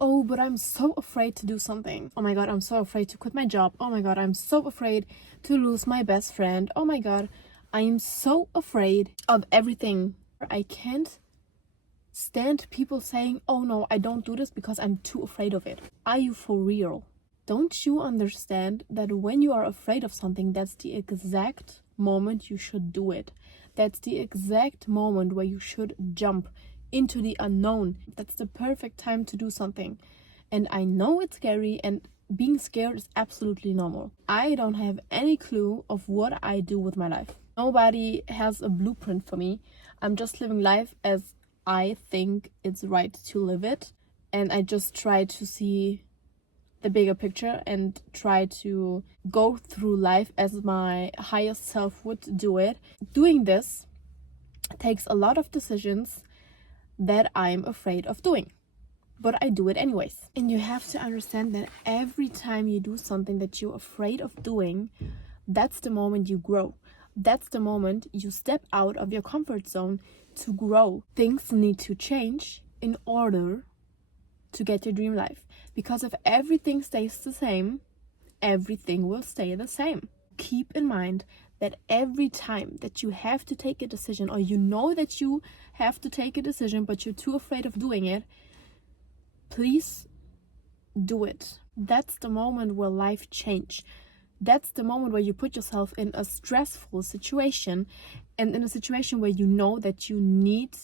Oh, but I'm so afraid to do something. Oh my god, I'm so afraid to quit my job. Oh my god, I'm so afraid to lose my best friend. Oh my god, I am so afraid of everything. I can't stand people saying, oh no, I don't do this because I'm too afraid of it. Are you for real? Don't you understand that when you are afraid of something, that's the exact moment you should do it? That's the exact moment where you should jump into the unknown. That's the perfect time to do something. And I know it's scary, and being scared is absolutely normal. I don't have any clue of what I do with my life. Nobody has a blueprint for me. I'm just living life as I think it's right to live it. And I just try to see the bigger picture and try to go through life as my highest self would do it. Doing this takes a lot of decisions that I'm afraid of doing, but I do it anyways. And you have to understand that every time you do something that you're afraid of doing, that's the moment you grow. That's the moment you step out of your comfort zone to grow. Things need to change in order to get your dream life. Because if everything stays the same, everything will stay the same. Keep in mind that every time that you have to take a decision, or you know that you have to take a decision but you're too afraid of doing it, please do it. That's the moment where life changes. That's the moment where you put yourself in a stressful situation, and in a situation where you know that you need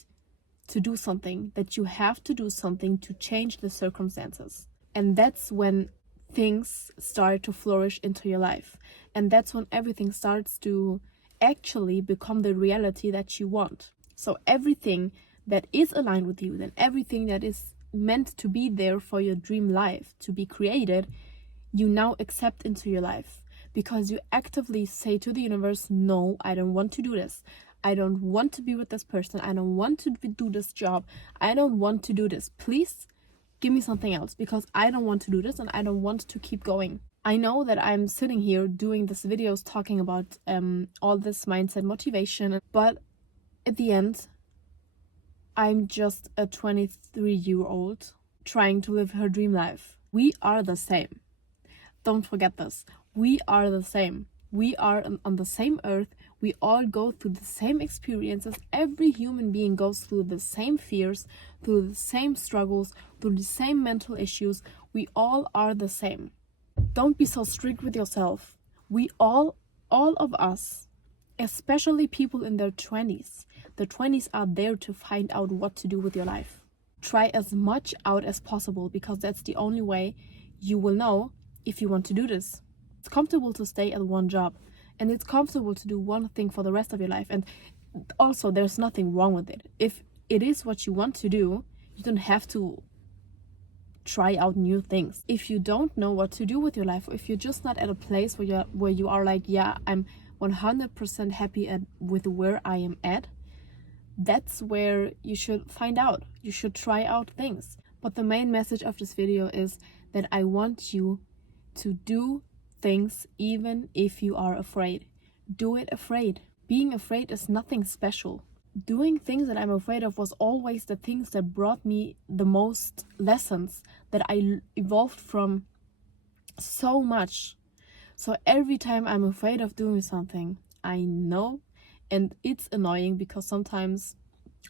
to do something, that you have to do something to change the circumstances. And that's when things start to flourish into your life. And that's when everything starts to actually become the reality that you want. So everything that is aligned with you, then everything that is meant to be there for your dream life to be created, you now accept into your life, because you actively say to the universe, no, I don't want to do this. I don't want to be with this person. I don't want to do this job. I don't want to do this. Please give me something else, because I don't want to do this and I don't want to keep going. I know that I'm sitting here doing these videos talking about all this mindset motivation, but at the end, I'm just a 23-year-old trying to live her dream life. We are the same. Don't forget this. We are the same. We are on the same earth. We all go through the same experiences. Every human being goes through the same fears, through the same struggles, through the same mental issues. We all are the same. Don't be so strict with yourself. We all of us, especially people in their 20s, the 20s are there to find out what to do with your life. Try as much out as possible, because that's the only way you will know if you want to do this. It's comfortable to stay at one job, and it's comfortable to do one thing for the rest of your life. And also, there's nothing wrong with it. If it is what you want to do, you don't have to try out new things. If you don't know what to do with your life, or if you're just not at a place where you are like, yeah, I'm 100% happy with where I am at, that's where you should find out. You should try out things. But the main message of this video is that I want you to do things even if you are afraid. Do it afraid. Being afraid is nothing special. Doing things that I'm afraid of was always the things that brought me the most lessons, that I evolved from so much. So every time I'm afraid of doing something, I know, and it's annoying because sometimes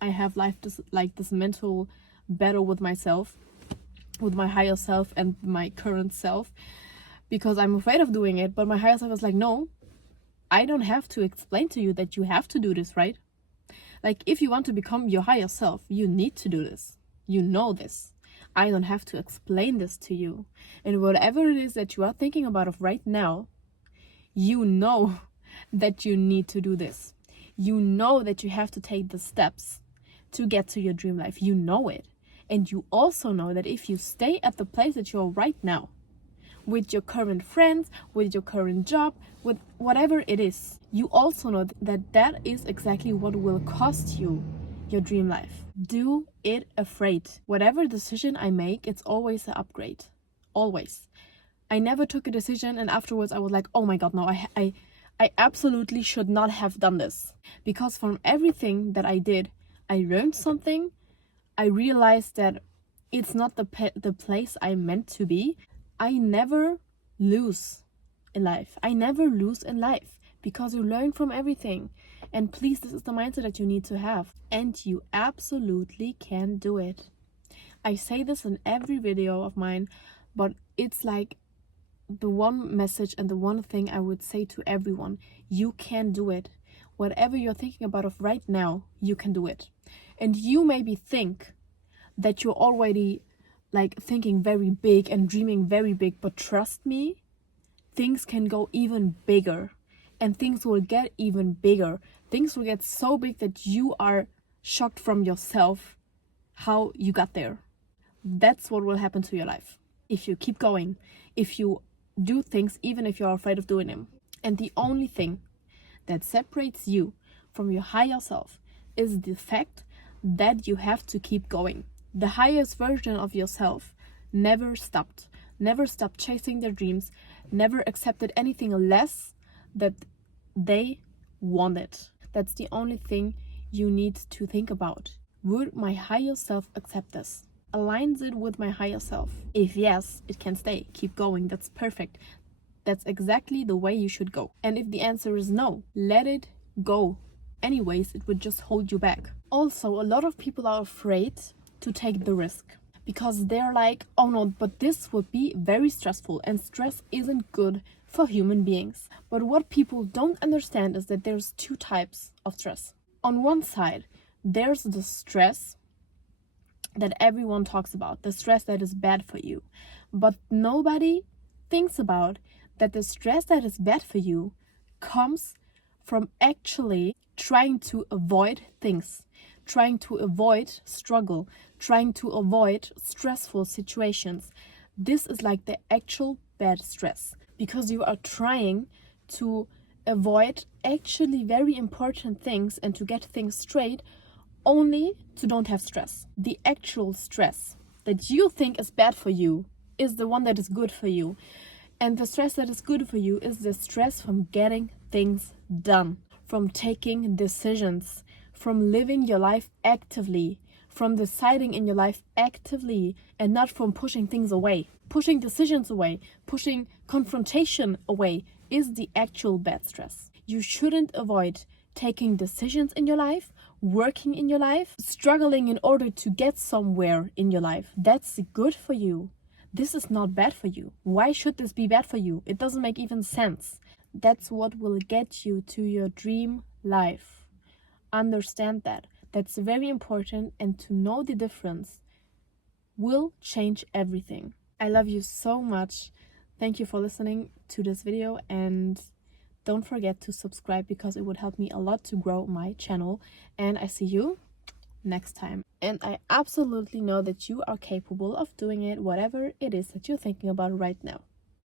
I have this mental battle with myself, with my higher self and my current self, because I'm afraid of doing it. But my higher self is like, no, I don't have to explain to you that you have to do this, right? Like, if you want to become your higher self, you need to do this. You know this. I don't have to explain this to you. And whatever it is that you are thinking about of right now, you know that you need to do this. You know that you have to take the steps to get to your dream life. You know it. And you also know that if you stay at the place that you're right now, with your current friends, with your current job, with whatever it is, you also know that that is exactly what will cost you your dream life. Do it afraid. Whatever decision I make, it's always an upgrade. Always. I never took a decision and afterwards I was like, oh my god, no, I absolutely should not have done this. Because from everything that I did, I learned something. I realized that It's not the place I'm meant to be. I never lose in life. I never lose in life because you learn from everything. And please, this is the mindset that you need to have. And you absolutely can do it. I say this in every video of mine, but it's like the one message and the one thing I would say to everyone. You can do it. Whatever you're thinking about of right now, you can do it. And you maybe think that you're already like thinking very big and dreaming very big, but trust me, things can go even bigger, and things will get even bigger. Things will get so big that you are shocked from yourself how you got there. That's what will happen to your life if you keep going, if you do things even if you're afraid of doing them. And the only thing that separates you from your higher self is the fact that you have to keep going. The highest version of yourself never stopped chasing their dreams, never accepted anything less that they wanted. That's the only thing you need to think about. Would my higher self accept this? Aligns it with my higher self? If yes, it can stay. Keep going. That's perfect. That's exactly the way you should go. And if the answer is no, let it go. Anyways, it would just hold you back. Also, a lot of people are afraid to take the risk because they're like, oh no, but this would be very stressful, and stress isn't good for human beings. But what people don't understand is that there's two types of stress. On one side, there's the stress that everyone talks about, the stress that is bad for you. But nobody thinks about that the stress that is bad for you comes from actually trying to avoid things, trying to avoid struggle, trying to avoid stressful situations. This is like the actual bad stress, because you are trying to avoid actually very important things and to get things straight only to don't have stress. The actual stress that you think is bad for you is the one that is good for you. And the stress that is good for you is the stress from getting things done, from taking decisions, from living your life actively, from deciding in your life actively, and not from pushing things away. Pushing decisions away, pushing confrontation away is the actual bad stress. You shouldn't avoid taking decisions in your life, working in your life, struggling in order to get somewhere in your life. That's good for you. This is not bad for you. Why should this be bad for you? It doesn't make even sense. That's what will get you to your dream life. Understand that. That's very important, and to know the difference will change everything. I love you so much. Thank you for listening to this video, and don't forget to subscribe because it would help me a lot to grow my channel. And I see you next time. And I absolutely know that you are capable of doing it, whatever it is that you're thinking about right now.